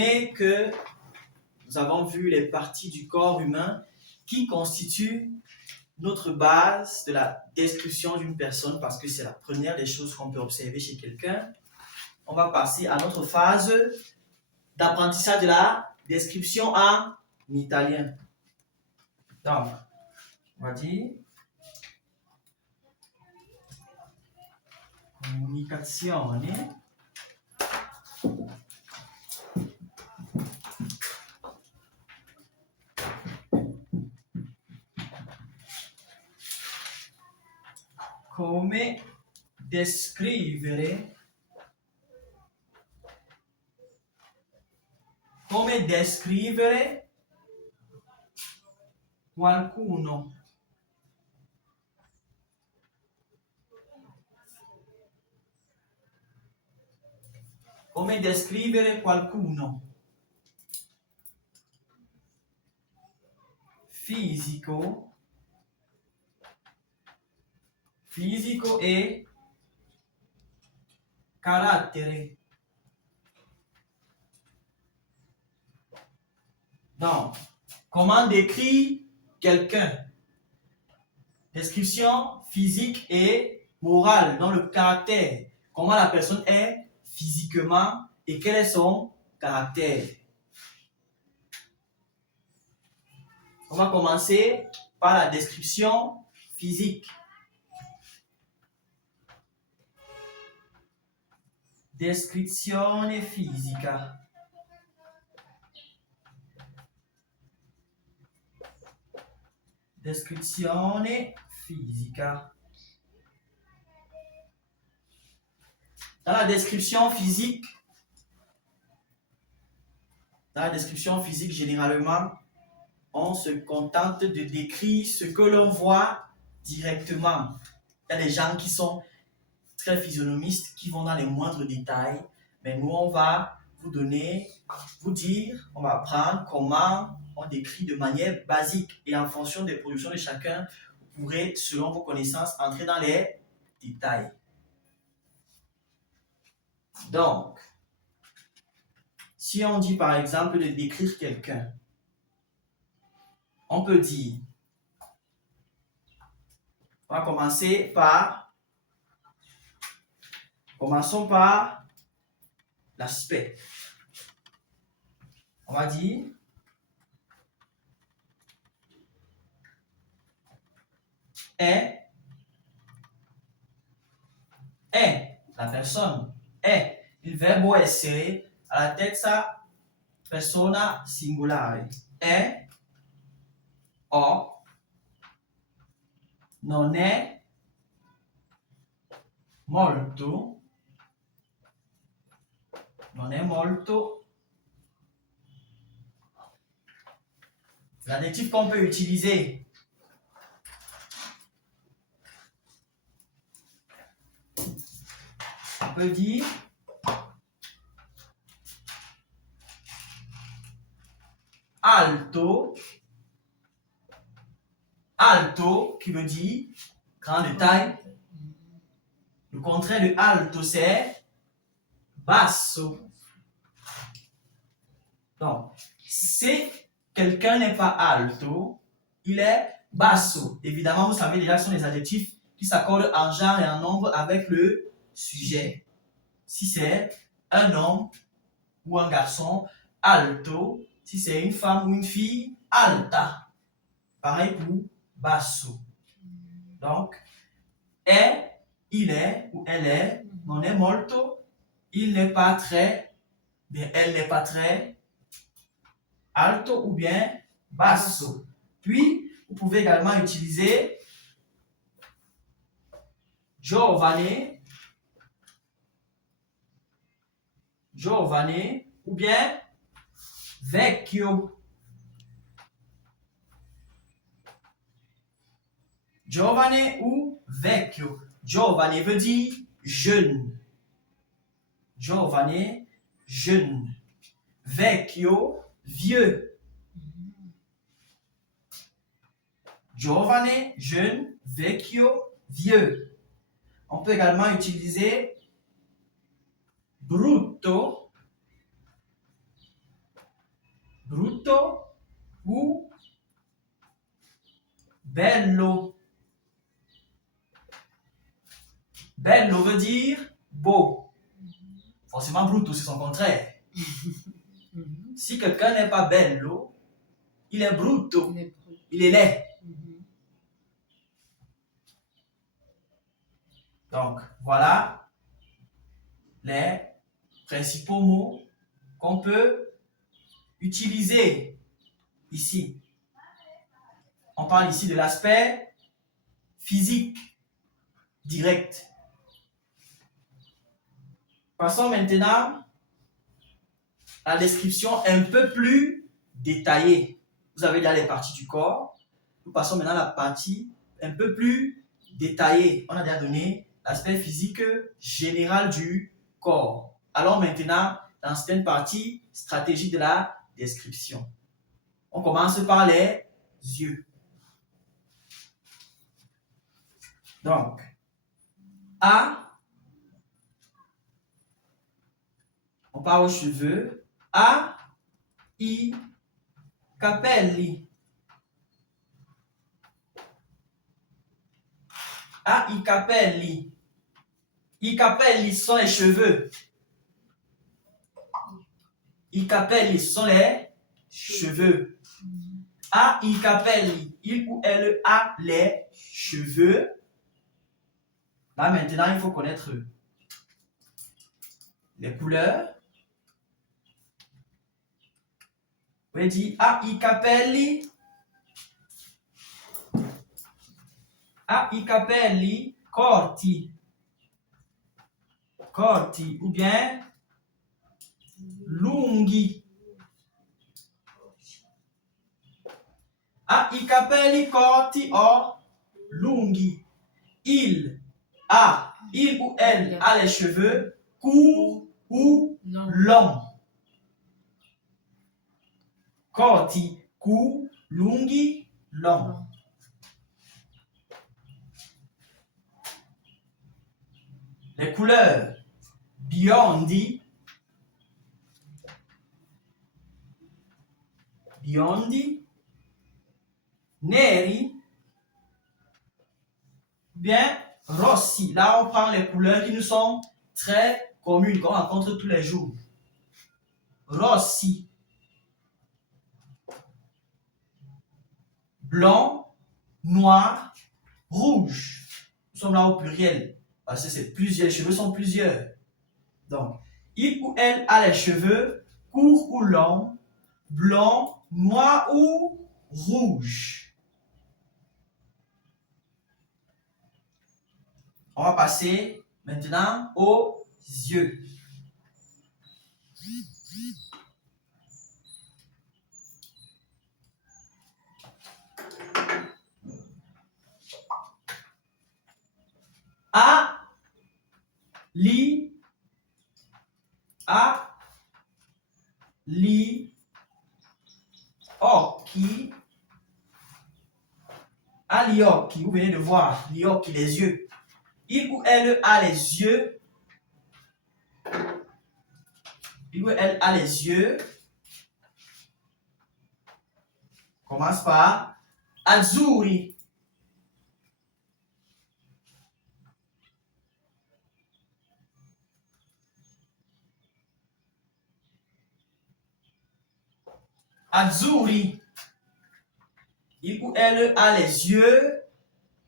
donné que nous avons vu les parties du corps humain qui constituent notre base de la description d'une personne, parce que c'est la première des choses qu'on peut observer chez quelqu'un, on va passer à notre phase d'apprentissage de la description en italien. Donc, on va dire comunicazione come descrivere qualcuno. Come descrivere qualcuno. Fisico e carattere. Donc, comment décrire quelqu'un? Description physique et morale dans le caractère. Comment la personne est physiquement et quel est son caractère. On va commencer par la description physique. Descrizione fisica. Descrizione fisica. Dans la description physique, généralement, on se contente de décrire ce que l'on voit directement. Il y a des gens qui sont très physionomistes, qui vont dans les moindres détails, mais nous, on va vous dire, on va apprendre comment on décrit de manière basique, et en fonction des productions de chacun, vous pourrez, selon vos connaissances, entrer dans les détails. Donc, si on dit par exemple de décrire quelqu'un, on peut dire, on va commencer par, commençons par l'aspect. On va dire, est la personne, è il verbo essere alla terza persona singolare. È, o, non è, molto, non è molto. L'adjectif qu'on peut utiliser. On peut dire alto. Alto qui veut dire grand de taille. Le contraire de alto c'est basso. Donc, si quelqu'un n'est pas alto, il est basso. Évidemment, vous savez déjà que ce sont des adjectifs qui s'accordent en genre et en nombre avec le sujet. Si c'est un homme ou un garçon, alto. Si c'est une femme ou une fille, alta. Pareil pour basso. Donc, il est ou elle est, non è molto, il n'est pas très, bien elle n'est pas très, alto ou bien basso. Puis, vous pouvez également utiliser giovane ou bien vecchio. Giovane ou vecchio. Giovane veut dire jeune. Giovane, jeune. Vecchio, vieux. Giovane, jeune. Vecchio, vieux. On peut également utiliser brutto brutto ou bello. Bello veut dire beau. Forcément, brutto, c'est son contraire. Si quelqu'un n'est pas bello, il est brutto. Il est laid. Donc, voilà les principaux mots qu'on peut utiliser ici. On parle ici de l'aspect physique direct. Passons maintenant à la description un peu plus détaillée. Vous avez déjà les parties du corps. Nous passons maintenant à la partie un peu plus détaillée. On a déjà donné l'aspect physique général du corps. Alors maintenant, dans cette partie stratégique de la description. On commence par les yeux. Donc, A, on part aux cheveux. A, I, capelli. A, I, capelli. I capelli sont les cheveux. I capelli sont les cheveux. A, I capelli. Il ou elle a les cheveux. Là maintenant, il faut connaître les couleurs. Vous pouvez dire A, I capelli. A, I capelli corti. Corti ou bien lunghi. Ha i capelli corti o lunghi. Il ou elle a les cheveux courts ou longs. Corti, court, lunghi, long. Les couleurs biondi, neri, bien rossi. Là, on prend les couleurs qui nous sont très communes, qu'on rencontre tous les jours. Rossi. Blanc, noir, rouge. Nous sommes là au pluriel. Parce que c'est plusieurs, les cheveux sont plusieurs. Donc, il ou elle a les cheveux courts ou longs, blanc, noir ou rouge. On va passer maintenant aux yeux. A, li, occhi, agli occhi, vous venez de voir, gli occhi, les yeux. Il ou elle a les yeux. Il ou elle a les yeux. Commence par azzurri. Azzurri. Il ou elle a les yeux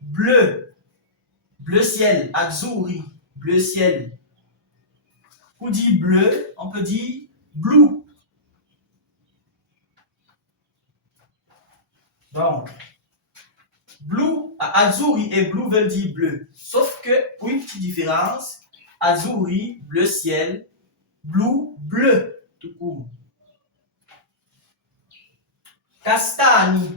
bleus. Bleu ciel. Azzurri. Bleu ciel. Pour dire bleu, on peut dire blue. Donc, blue, azzurri et blue veulent dire bleu. Sauf que, pour une petite différence, azzurri, bleu ciel, blue, bleu, tout court. Castani.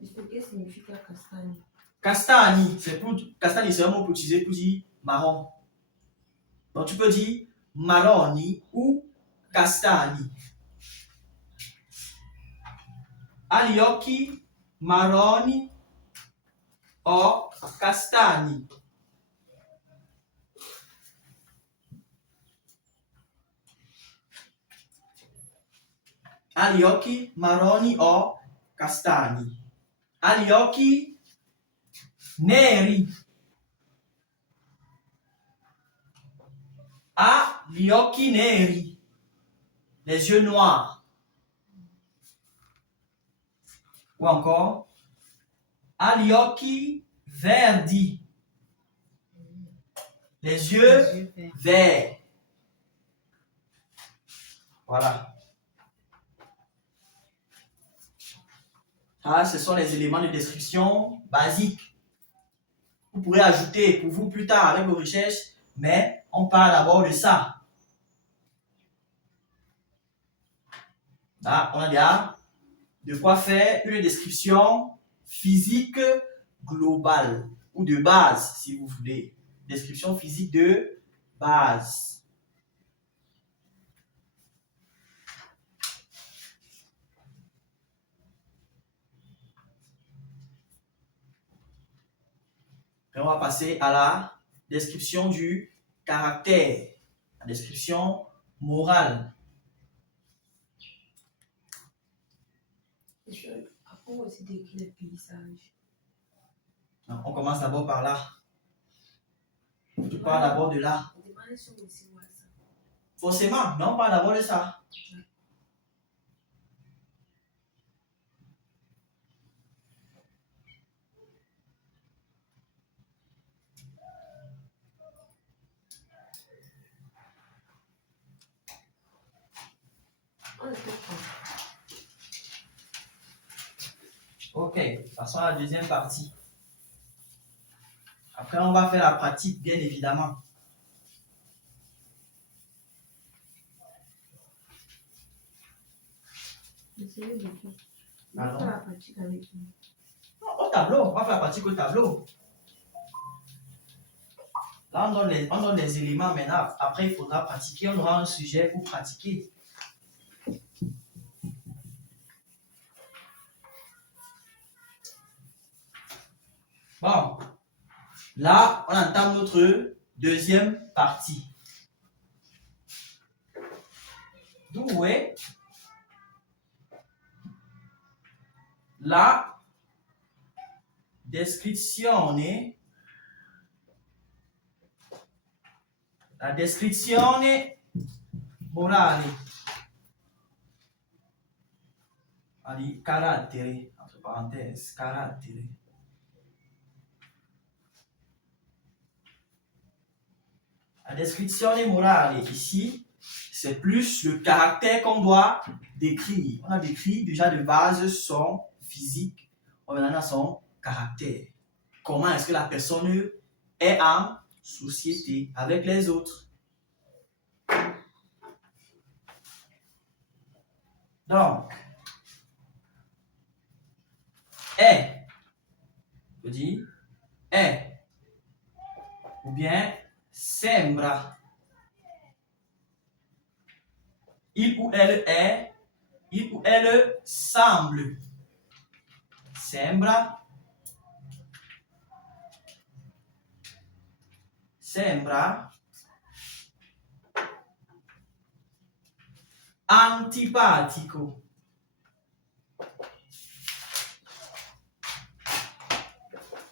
Qu'est-ce que signifie castani? Castani, c'est un mot pour utiliser pour dire marron. Donc tu peux dire marroni ou castani. Agli occhi marroni o castani. ha gli occhi marroni o castani. Ha gli occhi neri. Ha gli occhi neri. Les yeux noirs. Ou encore, ha gli occhi verdi. Les yeux verts. Voilà. Ah, ce sont les éléments de description basiques. Vous pourrez ajouter pour vous plus tard avec vos recherches, mais on parle d'abord de ça. Là, on a déjà de quoi faire une description physique globale ou de base, si vous voulez. Description physique de base. Et on va passer à la description du caractère, la description morale. Après, on va aussi décrire les paysages. On commence d'abord par là. Tu parles d'abord de là. On demande si on aussi voit ça. Forcément, mais on parle d'abord de ça. On est d'accord. Ok, passons à la deuxième partie. Après, on va faire la pratique, bien évidemment. Essayez de faire. On Alors? va faire la pratique avec nous. Au tableau, on va faire la pratique au tableau. Là, on donne les éléments maintenant. Après, il faudra pratiquer. On aura un sujet pour pratiquer. Bon, là, on entame notre deuxième partie. D'où est la descrizione morale. Allez, carattere, entre parenthèses, carattere. La descrizione morale, ici, c'est plus le caractère qu'on doit décrire. On a décrit déjà de base son physique, on a son caractère. Comment est-ce que la personne est en société avec les autres. Donc, est, je dis, est, ou bien sembra. Il ou elle est, il ou elle semble. Sembra, sembra. Antipatico.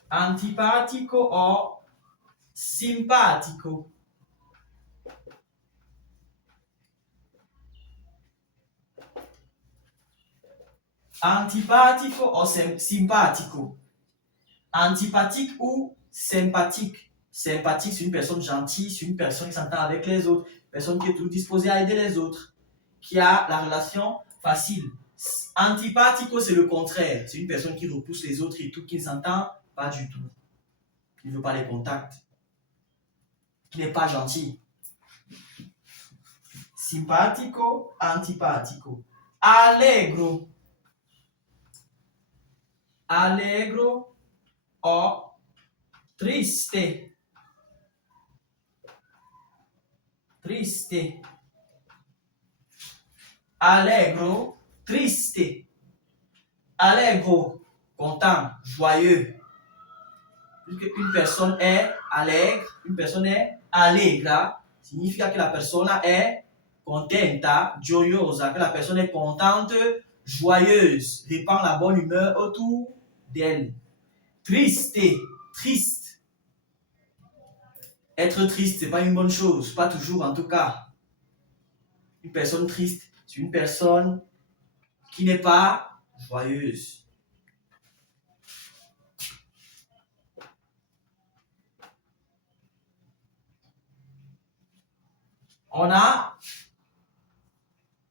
Antipatico o simpatico. Antipatico o simpatico. Antipathique ou sympathique. Sympathique, c'est une personne gentille, c'est une personne qui s'entend avec les autres, personne qui est toujours disposée à aider les autres, qui a la relation facile. Antipathico, c'est le contraire. C'est une personne qui repousse les autres et tout, qui ne s'entend pas du tout. Qui ne veut pas les contacts. Qui n'est pas gentil. Simpatico, antipatico. Allegro. Allegro o triste. Triste. Allegro, triste. Allegro, content, joyeux. Puisque une personne est allègre, une personne est allegra, signifie que la personne est contenta, gioiosa, que la personne est contente, joyeuse, répand la bonne humeur autour d'elle. Triste, triste. Être triste, c'est pas une bonne chose, pas toujours en tout cas. Une personne triste, c'est une personne qui n'est pas joyeuse. On a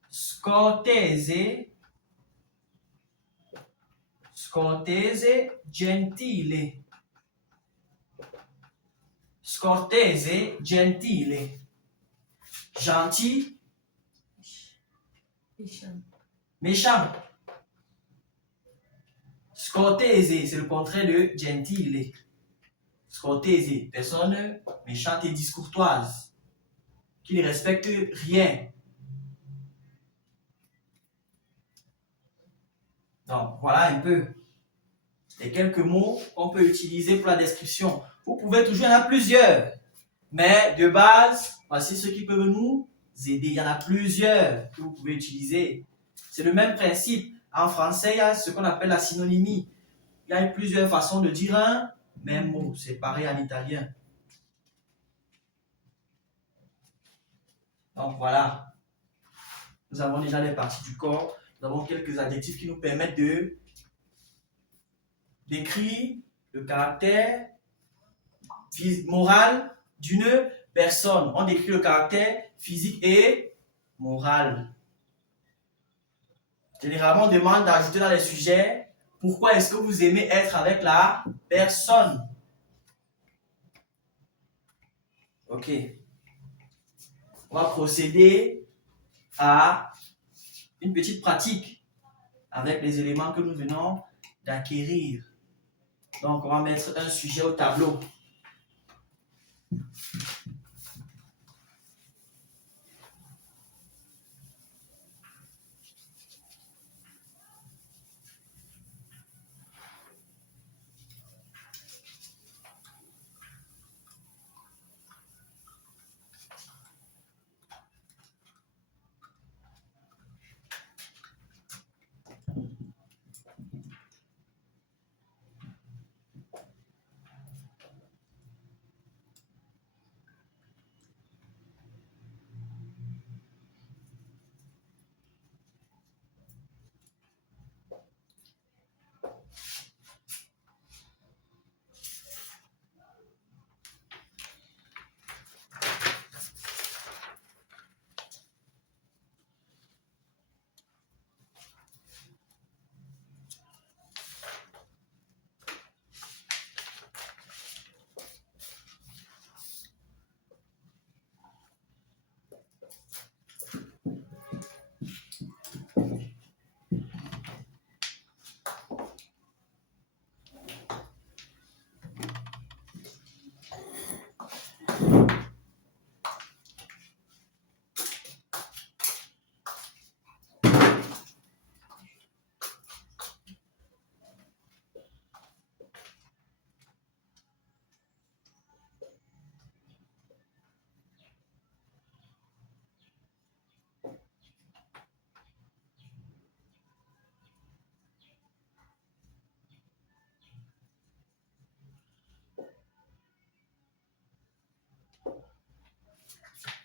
scortese, scortese, gentile. Scortese, gentile. Gentil, Méchant. méchant. Scortese, c'est le contraire de gentile. Scortese, personne méchante et discourtoise, qui ne respecte rien. Donc, voilà un peu les quelques mots qu'on peut utiliser pour la description. Vous pouvez toujours, il y en a plusieurs, mais de base, voici ceux qui peuvent nous aider. Il y en a plusieurs que vous pouvez utiliser. C'est le même principe. En français, il y a ce qu'on appelle la synonymie. Il y a plusieurs façons de dire un même mot. C'est pareil en italien. Donc voilà. Nous avons déjà les parties du corps. Nous avons quelques adjectifs qui nous permettent de décrire le caractère moral d'une personne. On décrit le caractère physique et moral. Généralement, on demande d'ajouter dans les sujets pourquoi est-ce que vous aimez être avec la personne. Ok. On va procéder à une petite pratique avec les éléments que nous venons d'acquérir. Donc, on va mettre un sujet au tableau.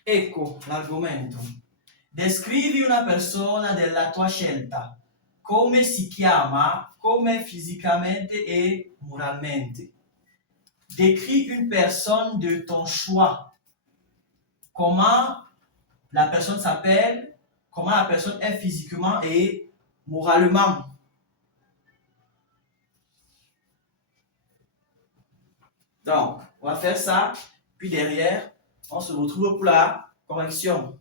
Ecco l'argomento. Descrivi una persona della tua scelta. Come si chiama, come fisicamente e moralmente. Décris une personne de ton choix. Comment la personne s'appelle, comment la personne est physiquement et moralement. Donc, on va faire ça, puis derrière, on se retrouve pour la correction.